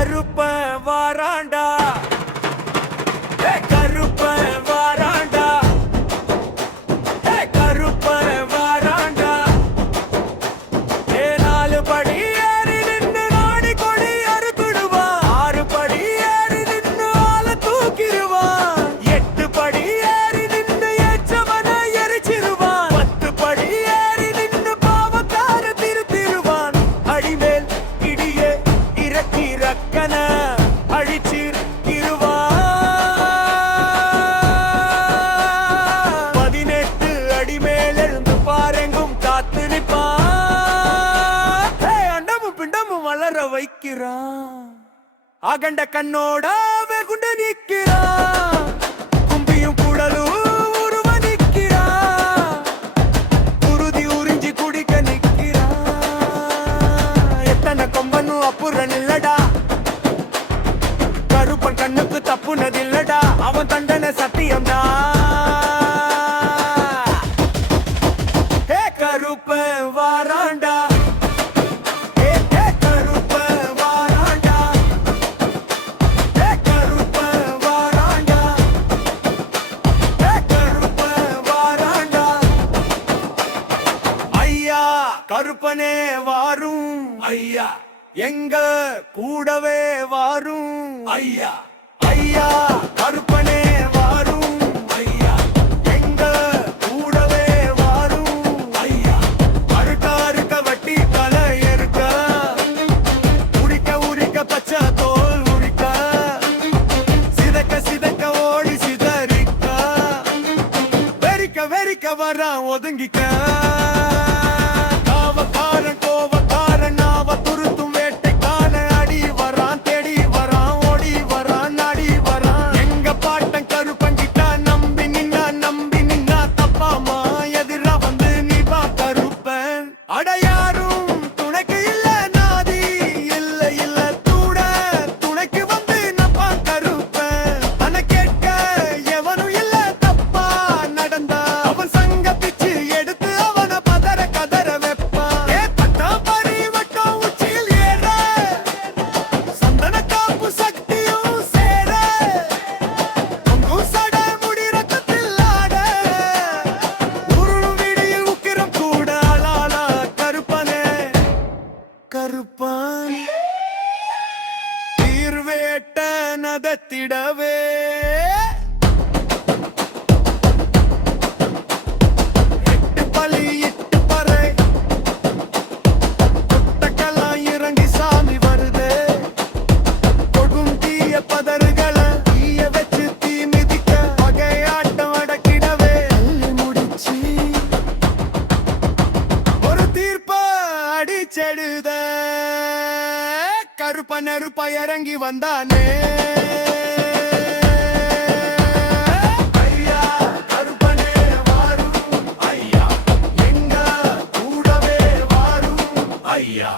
கருப்ப வாராண்டா கருப்ப வாராண்டா கருப்ப வாராண்டா நாலு படி ஏறி நின்று நாடி கொடி அறுத்துடுவான் 6 படி ஏறி நின்று ஆள தூக்கிடுவான் 8 படி ஏறி நின்று எச்சவனை எரிச்சிருவான் 10 படி ஏறி நின்று பாவக்கார திருத்திருவான் அடிமேல் இடியே இறக்கி ரக்கன அழிச்சிருவான் 18 அடி மேல் எழுந்து பாரெங்கும் காத்து நிற்பான் அண்டமும் பிண்டமும் வளர வைக்கிறான் அகண்ட கண்ணோட வெகுண்ட நிற்கிறான் கும்பியும் குடலும் உருவ நிற்கிறான் குருதி உறிஞ்சி குடிக்க நிற்கிறான் எத்தனை கொம்பனும் அப்புறம் இல்லடா கருப்பன் கண்ணுக்கு தப்புனதில்லடா அவன் தண்டனை சத்தியம்டா கருப்ப வாராண்டா கருப்ப வாராண்டா கருப்ப வாராண்டா கருப்ப வாராண்டா ஐயா கருப்பனே வாரும் ஐயா எங்க கூடவே வாரும் ஐயா ஐயா கருப்பனே வாரும் ஐயா எங்க கூடவே வாரும் ஐயா அருட்டாருக்க வட்டி தலை இருக்க உரிக்க உரிக்க பச்சை தோல் உரிக்க சிதக்க சிதக்க ஓடி சிதறிக்க வெறிக்க வெறிக்க வர ஒதுங்கிக்க காவக்காரன் கோவக்காரன் நாவ துருத்தும் வேட்டைக்கான அடி வரான் தேடி வரான் ஓடி வரான் நாடி வரான் எங்க பாட்டன் கருப்பங்கிட்ட நம்பி நின்னா தப்பாமா எதிரா வந்து நீ வா கருப்பன் அடையாரும் துணைக்கு இல்ல நாதி இல்ல இல்ல தூட துணைக்கு வந்து நப்பா கருப்பன் அன கேட்க எவனும் இல்ல தப்பா நடந்தா அவன் சங்க பிச்சு எடுத்து அவன பதற கதற வைப்பான் பட்டா பறி வட்டம் உச்சியில் ஏற சந்தன காப்பு சக்தியும் சேர பொங்கும் சட முடி ரத்தத்தில் ஆட உருளும் விடியில் உக்கிரம் கூட அலாலா கருப்பனே கருப்பன் தீர்வேட்ட நதத்திடவே எட்டு பலி இட்டு பறை கொட்டக்கெல்லாம் இறங்கி சாமி வருது கொடும் தீய பதறுகளை தீய வச்சு தீ மிதிக்க பகையாட்டம் அடக்கிடவே அள்ளி முடிச்சு ஒரு தீர்ப்ப அடிச்செடுத கருப்ப நெருப்ப இறங்கி வந்தானே ஐயா கருப்பனே வாரும் ஐயா எங்க கூடவே வாரும் ஐயா